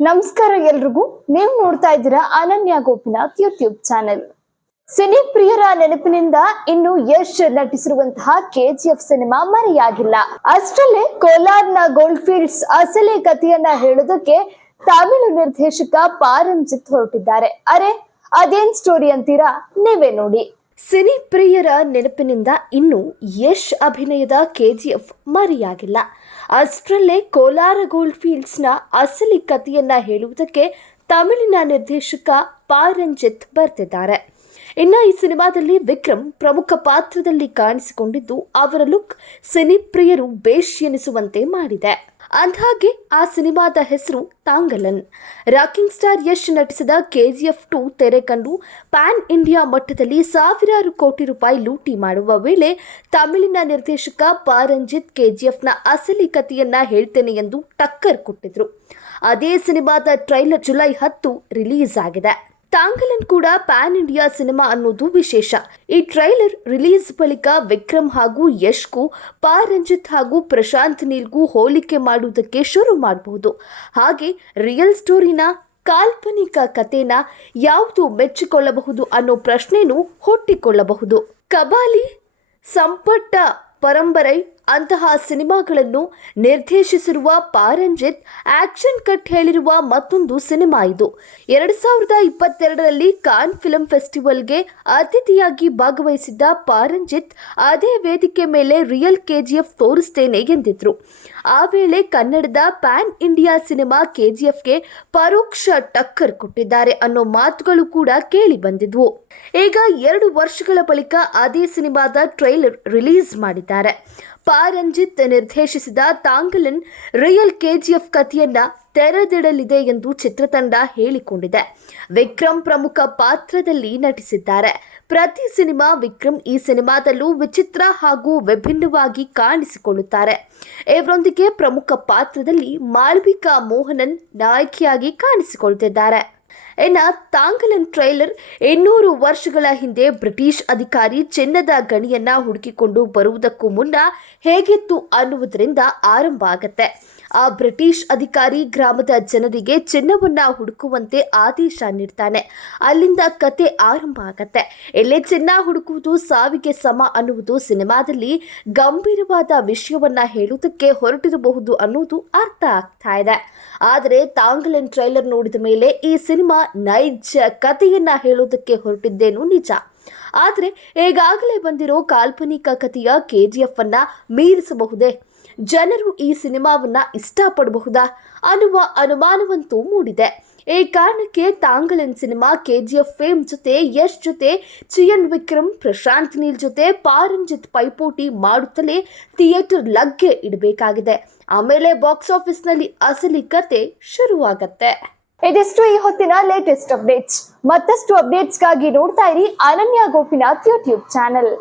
ನಮಸ್ಕಾರ ಎಲ್ರಿಗೂ. ನೀವು ನೋಡ್ತಾ ಇದ್ದೀರಾ ಅನನ್ಯ ಗೋಪಿನಾಥ್ ಯೂಟ್ಯೂಬ್ ಚಾನೆಲ್. ಸಿನಿ ಪ್ರಿಯರ ನೆನಪಿನಿಂದ ಇನ್ನು ಯಶ್ ನಟಿಸಿರುವಂತಹ ಕೆಜಿಎಫ್ ಸಿನಿಮಾ ಮರೆಯಾಗಿಲ್ಲ. ಅಷ್ಟರಲ್ಲೇ ಕೋಲಾರ್ನ ಗೋಲ್ಡ್ ಫೀಲ್ಡ್ಸ್ ಅಸಲಿ ಕಥೆಯನ್ನ ಹೇಳೋದಕ್ಕೆ ತಮಿಳು ನಿರ್ದೇಶಕ ಪಾರಂಜಿತ್ ಹೊರಟಿದ್ದಾರೆ. ಅರೆ ಅದೇನ್ ಸ್ಟೋರಿ ಅಂತೀರಾ? ನೀವೇ ನೋಡಿ. ಸಿನಿ ಪ್ರಿಯರ ನೆನಪಿನಿಂದ ಇನ್ನು ಯಶ್ ಅಭಿನಯದ ಕೆಜಿಎಫ್ ಮರೆಯಾಗಿಲ್ಲ. ಅಷ್ಟರಲ್ಲೇ ಕೋಲಾರ ಗೋಲ್ಡ್ ಫೀಲ್ಡ್ಸ್ನ ಅಸಲಿ ಕಥೆಯನ್ನ ಹೇಳುವುದಕ್ಕೆ ತಮಿಳಿನ ನಿರ್ದೇಶಕ ಪಾರಂಜಿತ್ ಬರ್ತಿದ್ದಾರೆ. ಇನ್ನು ಈ ಸಿನಿಮಾದಲ್ಲಿ ವಿಕ್ರಮ್ ಪ್ರಮುಖ ಪಾತ್ರದಲ್ಲಿ ಕಾಣಿಸಿಕೊಂಡಿದ್ದು ಅವರ ಲುಕ್ ಸಿನಿ ಪ್ರಿಯರು ಬೇಷ್ ಎನಿಸುವಂತೆ ಮಾಡಿದೆ. ಅಂದಹಾಗೆ ಆ ಸಿನಿಮಾದ ಹೆಸರು ತಾಂಗಲನ್. ರಾಕಿಂಗ್ ಸ್ಟಾರ್ ಯಶ್ ನಟಿಸಿದ ಕೆಜಿಎಫ್ 2 ತೆರೆ ಕಂಡು ಪ್ಯಾನ್ ಇಂಡಿಯಾ ಮಟ್ಟದಲ್ಲಿ ಸಾವಿರಾರು ಕೋಟಿ ರೂಪಾಯಿ ಲೂಟಿ ಮಾಡುವ ವೇಳೆ ತಮಿಳಿನ ನಿರ್ದೇಶಕ ಪಾರಂಜಿತ್ ಕೆಜಿಎಫ್ನ ಅಸಲಿ ಕಥೆಯನ್ನ ಹೇಳ್ತೇನೆ ಎಂದು ಟಕ್ಕರ್ ಕೊಟ್ಟಿದ್ರು. ಅದೇ ಸಿನಿಮಾದ ಟ್ರೈಲರ್ ಜುಲೈ 10 ರಿಲೀಸ್ ಆಗಿದೆ. ತಾಂಗಲನ್ ಕೂಡ ಪ್ಯಾನ್ ಇಂಡಿಯಾ ಸಿನಿಮಾ ಅನ್ನೋದು ವಿಶೇಷ. ಈ ಟ್ರೈಲರ್ ರಿಲೀಸ್ ಬಳಿಕ ವಿಕ್ರಮ್ ಹಾಗೂ ಯಶ್ಗೂ ಪಾರಂಜಿತ್ ಹಾಗೂ ಪ್ರಶಾಂತ್ ನೀಲ್ಗೂ ಹೋಲಿಕೆ ಮಾಡುವುದಕ್ಕೆ ಶುರು ಮಾಡಬಹುದು. ಹಾಗೆ ರಿಯಲ್ ಸ್ಟೋರಿನ ಕಾಲ್ಪನಿಕ ಕಥೆನ ಯಾವುದು ಮೆಚ್ಚಿಕೊಳ್ಳಬಹುದು ಅನ್ನೋ ಪ್ರಶ್ನೆನೂ ಹುಟ್ಟಿಕೊಳ್ಳಬಹುದು. ಕಬಾಲಿ, ಸಂಪಟ್ಟ ಪರಂಬರೈ ಅಂತಹ ಸಿನಿಮಾಗಳನ್ನು ನಿರ್ದೇಶಿಸಿರುವ ಪಾರಂಜಿತ್ ಆಕ್ಷನ್ ಕಟ್ ಹೇಳಿರುವ ಮತ್ತೊಂದು ಸಿನಿಮಾ ಇದು. 2022ರಲ್ಲಿ ಕಾನ್ ಫಿಲ್ಮ್ ಫೆಸ್ಟಿವಲ್ಗೆ ಅತಿಥಿಯಾಗಿ ಭಾಗವಹಿಸಿದ್ದ ಪಾರಂಜಿತ್ ಅದೇ ವೇದಿಕೆ ಮೇಲೆ ರಿಯಲ್ ಕೆಜಿಎಫ್ ತೋರಿಸ್ತೇನೆ ಎಂದಿದ್ರು. ಆ ವೇಳೆ ಕನ್ನಡದ ಪ್ಯಾನ್ ಇಂಡಿಯಾ ಸಿನಿಮಾ ಕೆಜಿಎಫ್ಗೆ ಪರೋಕ್ಷ ಟಕ್ಕರ್ ಕೊಟ್ಟಿದ್ದಾರೆ ಅನ್ನೋ ಮಾತುಗಳು ಕೂಡ ಕೇಳಿ ಬಂದಿದ್ವು. ಈಗ 2 ವರ್ಷಗಳ ಬಳಿಕ ಅದೇ ಸಿನಿಮಾದ ಟ್ರೈಲರ್ ರಿಲೀಸ್ ಮಾಡಿದ್ದಾರೆ. ಪಾರಂಜಿತ್ ನಿರ್ದೇಶಿಸಿದ ತಾಂಗಲನ್ ರಿಯಲ್ ಕೆಜಿಎಫ್ ಕಥೆಯನ್ನ ತೆರೆದಿಡಲಿದೆ ಎಂದು ಚಿತ್ರತಂಡ ಹೇಳಿಕೊಂಡಿದೆ. ವಿಕ್ರಮ್ ಪ್ರಮುಖ ಪಾತ್ರದಲ್ಲಿ ನಟಿಸಿದ್ದಾರೆ. ಪ್ರತಿ ಸಿನಿಮಾ ವಿಕ್ರಮ್ ಈ ಸಿನಿಮಾದಲ್ಲೂ ವಿಚಿತ್ರ ಹಾಗೂ ವಿಭಿನ್ನವಾಗಿ ಕಾಣಿಸಿಕೊಳ್ಳುತ್ತಾರೆ. ಇವರೊಂದಿಗೆ ಪ್ರಮುಖ ಪಾತ್ರದಲ್ಲಿ ಮಾಳವಿಕಾ ಮೋಹನನ್ ನಾಯಕಿಯಾಗಿ ಕಾಣಿಸಿಕೊಳ್ತಿದ್ದಾರೆ. ಇನ್ನು ತಾಂಗಲನ್ ಟ್ರೈಲರ್ 200 ವರ್ಷಗಳ ಹಿಂದೆ ಬ್ರಿಟಿಷ್ ಅಧಿಕಾರಿ ಚಿನ್ನದ ಗಣಿಯನ್ನ ಹುಡುಕಿಕೊಂಡು ಬರುವುದಕ್ಕೂ ಮುನ್ನ ಹೇಗಿತ್ತು ಅನ್ನುವುದರಿಂದ ಆರಂಭ ಆಗತ್ತೆ. ಆ ಬ್ರಿಟಿಷ್ ಅಧಿಕಾರಿ ಗ್ರಾಮದ ಜನರಿಗೆ ಚಿನ್ನವನ್ನ ಹುಡುಕುವಂತೆ ಆದೇಶ ನೀಡ್ತಾನೆ. ಅಲ್ಲಿಂದ ಕತೆ ಆರಂಭ ಆಗತ್ತೆ. ಎಲ್ಲೇ ಚಿನ್ನ ಹುಡುಕುವುದು ಸಾವಿಗೆ ಸಮ ಅನ್ನುವುದು ಸಿನಿಮಾದಲ್ಲಿ ಗಂಭೀರವಾದ ವಿಷಯವನ್ನ ಹೇಳುವುದಕ್ಕೆ ಹೊರಟಿರಬಹುದು ಅನ್ನೋದು ಅರ್ಥ ಆಗ್ತಾ ಇದೆ. ಆದರೆ ತಾಂಗಲನ್ ಟ್ರೈಲರ್ ನೋಡಿದ ಮೇಲೆ ಈ ಸಿನಿಮಾ ನೈಜ ಕಥೆಯನ್ನ ಹೇಳೋದಕ್ಕೆ ಹೊರಟಿದ್ದೇನು ನಿಜ. ಆದರೆ ಈಗಾಗಲೇ ಬಂದಿರೋ ಕಾಲ್ಪನಿಕ ಕಥೆಯ ಕೆಜಿಎಫ್ ಅನ್ನ ಮೀರಿಸಬಹುದೇ? ಜನರು ಈ ಸಿನಿಮಾವನ್ನ ಇಷ್ಟಪಡಬಹುದಾ ಅನ್ನುವ ಅನುಮಾನವಂತೂ ಮೂಡಿದೆ. ಈ ಕಾರಣಕ್ಕೆ ತಾಂಗಲನ್ ಸಿನಿಮಾ ಕೆಜಿಎಫ್ ಫೇಮ್ ಜೊತೆ ಯಶ್ ಜೊತೆ ಚಿಯನ್ ವಿಕ್ರಮ್, ಪ್ರಶಾಂತ್ ನೀಲ್ ಜೊತೆ ಪಾರಂಜಿತ್ ಪೈಪೋಟಿ ಮಾಡುತ್ತಲೇ ಥಿಯೇಟರ್ ಲಗ್ಗೆ ಇಡಬೇಕಾಗಿದೆ. ಆಮೇಲೆ ಬಾಕ್ಸ್ ಆಫೀಸ್ನಲ್ಲಿ ಅಸಲಿ ಕತೆ ಶುರುವಾಗತ್ತೆ. ಇದಿಷ್ಟು ಈ ಹೊತ್ತಿನ ಲೇಟೆಸ್ಟ್ ಅಪ್ಡೇಟ್ಸ್. ಮತ್ತಷ್ಟು ಅಪ್ಡೇಟ್ಸ್ಗಾಗಿ ನೋಡ್ತಾ ಇರಿ ಅನನ್ಯ ಗೋಪಿನಾಥ್ ಯೂಟ್ಯೂಬ್ ಚಾನೆಲ್.